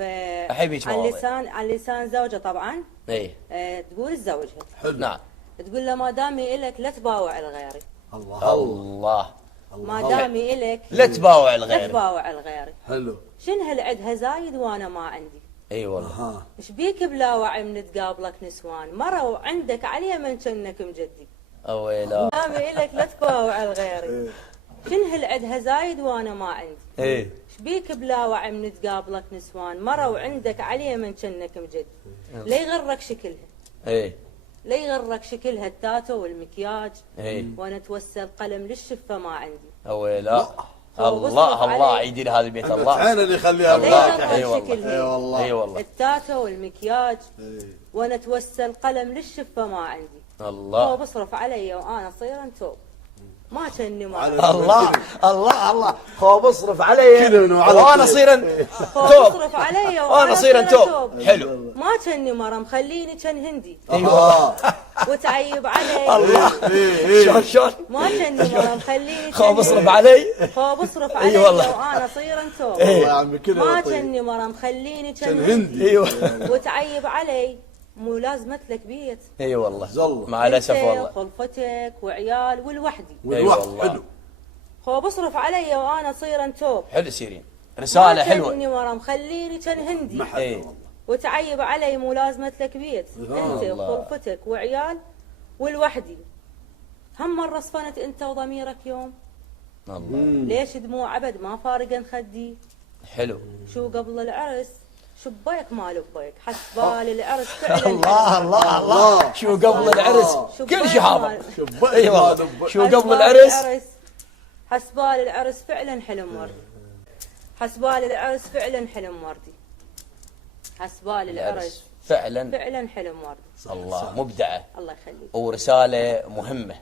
احب عن لسان زوجة طبعا. اي تقول الزوجة حلو. نعم. تقول له ما دامي إلك لا تباوع لغيري. الله. ما دامي إلك لا تباوع لا لغيري. تباوع لغيري. حلو. شن هالعدها زايد وانا ما عندي. اي والله. ايش بيك بلا وعي من تقابلك نسوان مروا عندك علي من كنك مجدي. اويلا. ما دامي إلك لا تباوع لغيري. شن هالعدها زايد وانا ما عندي. اي ايش بيك بلا وعي من تقابلك نسوان مروا عندك علي من كنك مجدي. لا يغرك شكلها. اي لا يغرك شكلها التاتو والمكياج. اي وانا توسل قلم للشفه ما عندي. اويلا. الله الله عيدي لهذا البيت الله. عين اللي يخليها الله. اي والله. اي والله. اي والله. التاتو والمكياج. وانا توسل قلم للشفه ما عندي. الله. هو بصرف علي وانا صير انتوب ما كني ما الله الله الله. هو بصرف علي وانا اصير توب. بصرف علي وانا اصير توب. حلو. ما كني مره مخليني كان هندي. ايوه. وتعيب علي. الله. شلون ما كني مره مخليني هو بصرف علي. هو بصرف علي والله. وانا صير توب. والله يا عمي كذا ما كني مره مخليني كان هندي. ايوه. وتعيب علي مو لازمت لك بيت. اي والله. زلط. مع الاسف والله. خلفتك وعيال والوحدي. والوحد حلو. هو بصرف علي وانا صير توب. حلو سيرين. رسالة حلوة. ما كني ورا مخليني كان هندي. اي وتعيب علي مو لازمت لك بيت. انت وخلفتك وعيال والوحدي. هم مرة صفنت انت وضميرك يوم. الله. ليش دموع عبد ما فارقن خدي. حلو. شو قبل العرس شبيك ما لبيك حسبال العرس فعلا. الله الله الله. شو قبل العرس كل شيء حاضر. اي والله. شو قبل العرس حسبال العرس فعلا حلم وردي. حسبال العرس فعلا حلم وردي. حسبال العرس فعلا فعلا حلم وردي. الله. مبدعة. الله يخليك. ورسالة مهمة.